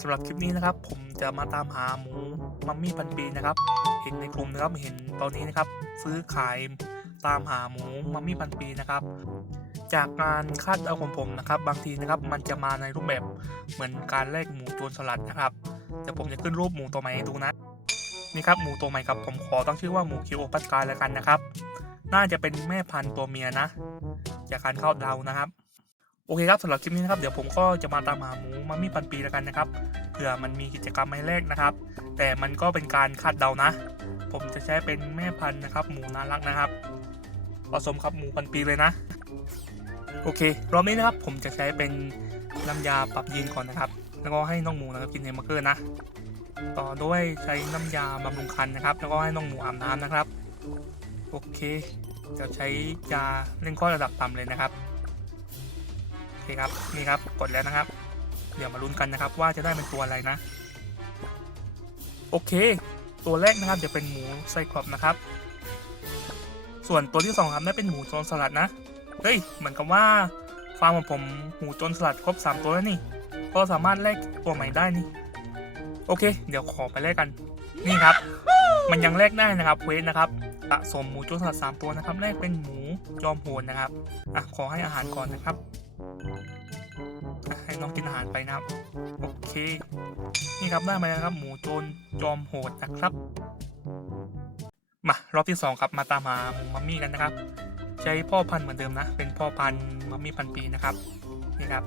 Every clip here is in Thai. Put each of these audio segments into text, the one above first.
สำหรับคลิปนี้นะครับ ผมจะมาตามหาหมูมัมมี่พันปีนะครับ เห็นในกลุ่มนะครับเห็นตอนนี้นะครับ ซื้อขายตามหาหมูมัมมี่พันปีนะครับ จากการคาดเดาของผมนะครับ บางทีนะครับมันจะมาในรูปแบบเหมือนการแลกหมูโจรสลัดนะครับเดี๋ยวผมจะขึ้นรูปหมูตัวใหม่ให้ดูนะนี่ครับหมูตัวใหม่ครับผมขอตั้งชื่อว่าหมูคิโอปัสกายแล้วกันนะครับ น่าจะเป็นแม่พันธุ์ตัวเมียนะ จากการคาเดานะครับ โอเคครับสำหรับคลิปนี้นะครับ เดี๋ยวผมก็จะมาตามหาหมูมัมมี่พันปีแล้วกันนะครับเผื่อมันมีกิจกรรมให้แลกนะครับ แต่มันก็เป็นการคาดเดานะ ผมจะใช้เป็นแม่พันธุ์นะครับ หมูน่ารักนะครับผสมครับหมูพันปีเลยนะ โอเค รอบนี้นะครับผมจะใช้เป็นน้ำยาปรับยีนก่อนนะครับ แล้วก็ให้น้องหมูนะครับกินเฮมเบอร์เกอร์นะต่อด้วยใช้น้ำยาบำรุงคันนะครับ แล้วก็ให้น้องหมูอาบน้ำนะครับ โอเค จะใช้ยาเร่งคลอระดับต่ำเลยนะครับโอเคครับนี่ครับกดแล้วนะครับ เดี๋ยวมาลุ้นกันนะครับ ว่าจะได้เป็นตัวอะไรนะ โอเค ตัวแรกนะครับจะเป็นหมูไซคลอปนะครับ ส่วนตัวที่สองครับได้เป็นหมูโจรสลัดนะเฮ้ยเหมือนกับว่าฟาร์มของผมหมูโจรสลัดครบ3ตัวแล้วนี่ก็สามารถแลกตัวใหม่ได้นี่ โอเค เดี๋ยวขอไปแลกกัน นี่ครับ มันยังแลกได้นะครับเควสนะครับสะสมหมูโจรสลัด3ตัวนะครับแลกเป็นหมูจอมโหดนะครับอะขอให้อาหารก่อนนะครับให้น้องกินอาหารไปนะครับ โอเค นี่ครับได้มาแล้วครับ หมูโจรจอมโหดนะครับ มารอบที่สองครับมาตามหาหมูมัมมี่กันนะครับ ใช้พ่อพันธุ์เหมือนเดิมนะ เป็นพ่อพันธุ์มัมมี่พันปีนะครับนี่ครับ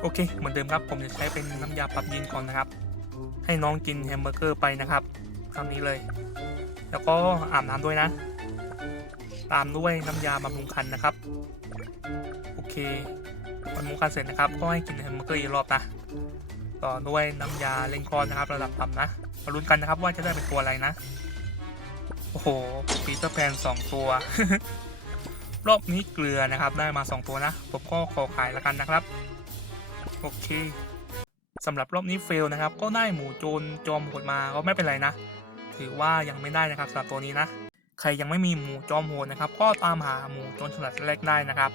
โอเค เหมือนเดิมครับ ผมจะใช้เป็นน้ำยาปรับยีนก่อนนะครับ ให้น้องกินแฮมเบอร์เกอร์ไปนะครับคำนี้เลย แล้วก็อาบน้ำด้วยนะ ตามด้วยน้ำยาบำรุงคันนะครับ โอเคบำรุงคันเสร็จนะครับ ก็ให้กินแฮมเบอร์เกอร์อีกรอบนะ ต่อด้วยน้ำยาเล่งคอดนะครับ ระดับต่ำนะมาลุ้นกันนะครับว่าจะได้เป็นตัวอะไรนะ โอ้โหปีเตอร์แพนสองตัว รอบนี้เกลือนะครับ ได้มา2ตัวนะ ผมก็ขอขายแล้วกันนะครับ โอเค สำหรับรอบนี้เฟลนะครับ ก็ได้หมูโจรจอมโหดมาก็ไม่เป็นไรนะ ถือว่ายังไม่ได้นะครับสำหรับตัวนี้นะ ใครยังไม่มีหมูจอมโหดนะครับ ก็ตามหาหมูโจรสลัดแรกได้นะครับ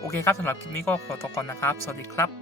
โอเคครับสำหรับคลิปนี้ก็ขอตัวก่อนนะครับ สวัสดีครับ